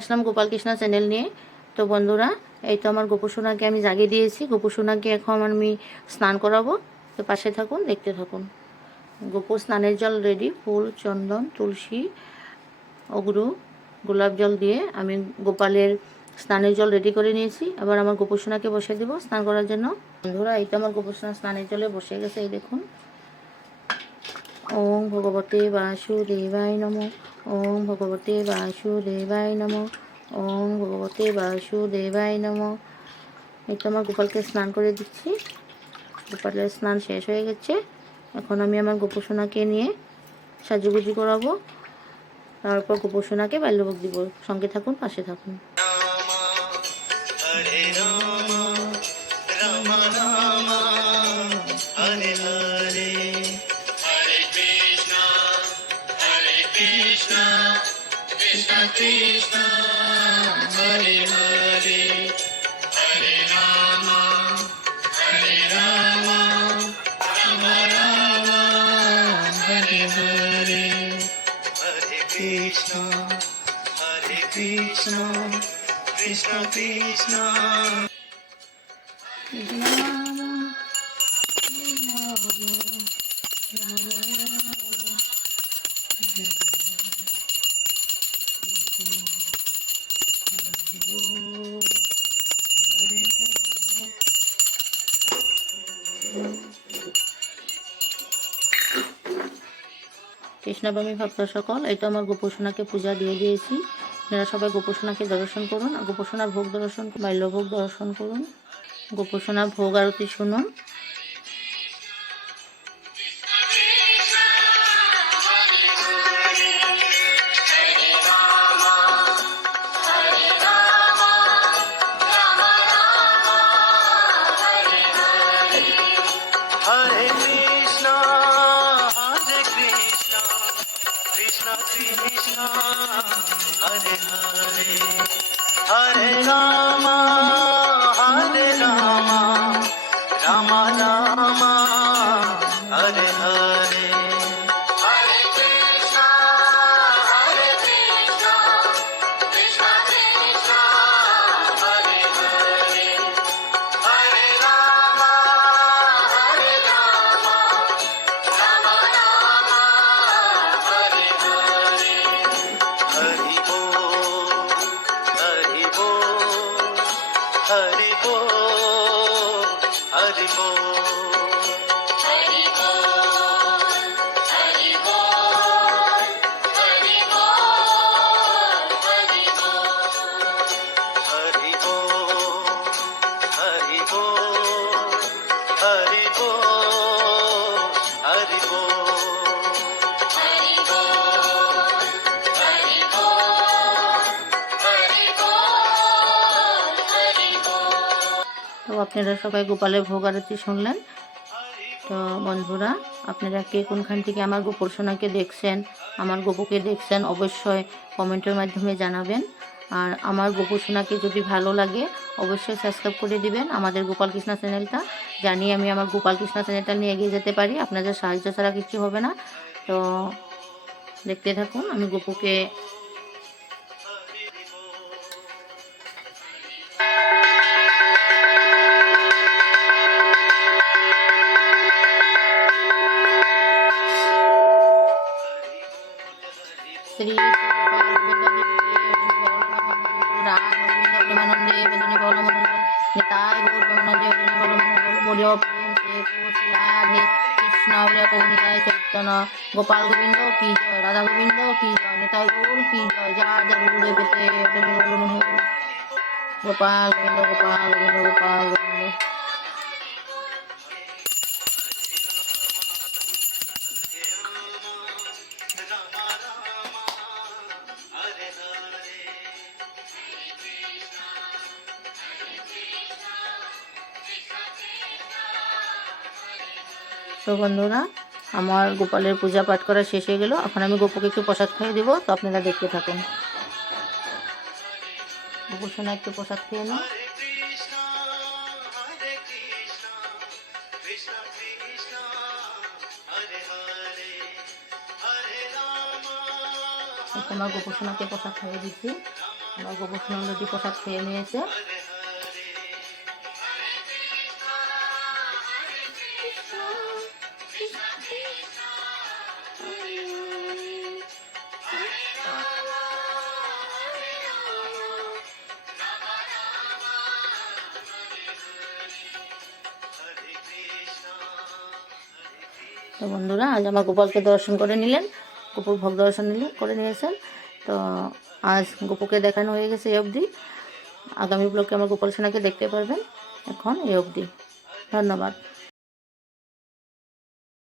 আসলাম Gopal Krishna channel নিয়ে। তো বন্ধুরা, এই তো আমার গোপুসোনাকে আমি জাগিয়ে দিয়েছি। গোপুসোনাকে এখন আমি স্নান করাবো। তো পাশে থাকুন, দেখতে থাকুন। গোপু স্নানের জল রেডি, ফুল, চন্দন, তুলসী, অগরু, গোলাপ জল দিয়ে আমি গোপালের স্নানের জল রেডি করে নিয়েছি। এবার আমার গোপুসোনাকে বসে দেবো স্নান করার জন্য। বন্ধুরা, এই তো আমার গোপুসোনা স্নানের জলে বসে গেছে, এই দেখুন। ওম ভগবতে বাসুদেবায় নমঃ। ওম ভগবতে বাসুদেবায় নমঃ। ওম ভগবতে বাসুদেবায় নমঃ। এই তো আমার গোপালকে স্নান করে দিচ্ছি। গোপালের স্নান শেষ হয়ে গেছে। এখন আমি আমার গোপুসোনাকে নিয়ে সাজুগুজু করাবো। তারপর গোপুসোনাকে বাল্যভোগ দিব। সঙ্গে থাকুন, পাশে থাকুন। হরে রাম, রাম রাম, হরে হরে, হরে কৃষ্ণ, কৃষ্ণ কৃষ্ণ, হরে হরে, হরে রাম, রাম রাম, হরে হরে, হরে কৃষ্ণ, কৃষ্ণ কৃষ্ণ, কৃষ্ণপ্রেমী ভক্ত সকল, এই তো আমার গোপুসোনাকে পূজা দিয়ে দিয়েছি। আপনারা সবাই গোপুসোনাকে দর্শন করুন, আর গোপুসোনার ভোগ দর্শন, বাল্যভোগ দর্শন করুন। গোপুসোনার ভোগ আরতি শুনুন। হরে কৃষ্ণ, কৃষ্ণ কৃষ্ণ, হরে হরে, হরে রাম, রাম রাম, হরে হরে, হরে কৃষ্ণ, কৃষ্ণ কৃষ্ণ, হরে হরে, হরে রাম, রাম রাম, হরে হরে, হরি बोल, हरि बोल, हरि बोल, हरि बोल, हरि बोल, हरि बोल, हरि बोल, हरि बोल, हरि बोल, हरि बोल, हरि बोल, हरि बोल। তো আপনারা সবাই গোপালের ভোগ আরতি শুনলেন। তো বন্ধুরা, আপনারা কে কোনখান থেকে আমার গোপুসোনাকে দেখছেন, আমার গোপুকে দেখছেন, অবশ্যই কমেন্টের মাধ্যমে জানাবেন। আর আমার গোপুসোনাকে যদি ভালো লাগে অবশ্যই সাবস্ক্রাইব করে দিবেন আমাদের গোপাল কৃষ্ণা চ্যানেলটা। জানি আমি আমার গোপাল কৃষ্ণা চ্যানেলটা নিয়ে এগিয়ে যেতে পারি, আপনাদের সাহায্য ছাড়া কিছু হবে না। তো দেখতে থাকুন আমি গোপুকে। শ্রী রাধানন্দে বেদনী বলমন্ডল নিতাই গৌর প্রেমানন্দে বেদনী বলমন্ডল বলিও প্রেম সে কুশি রাধে কৃষ্ণ বলে কৌনিতায় চৈতন্য গোপাল গোবিন্দ কি জয়, রাধা গোবিন্দ কি জয়, নিতাই গৌর কি জয়, যা জরুরে পেতে বেদনী বলমন্ডল গোপাল গোবিন্দ, গোপাল গোবিন্দ, গোপাল গোবিন্দ। তো বন্ধুরা, আমার গোপালের পূজা পাঠ করা শেষ হয়ে গেল। এখন আমি গোপুকে একটু প্রসাদ খাইয়ে দেবো। তো আপনারা দেখতে থাকুন। গোপুসোনা একটু প্রসাদ খেয়ে নাও। আমার গোপুসোনাকে প্রসাদ খাইয়ে দিচ্ছি। আমার গোপুর সোনা অলরেডি প্রসাদ খেয়ে নিয়েছে। তো বন্ধুরা, আজ আমার গোপালকে দর্শন করে নিলেন, গোপুর ভোগ দর্শন করে নিয়েছেন। তো আজ গোপুকে দেখানো হয়ে গেছে এই অবধি। আগামী ব্লগে আমার গোপাল সোনাকে দেখতে পারবেন। এখন এই অবধি, ধন্যবাদ।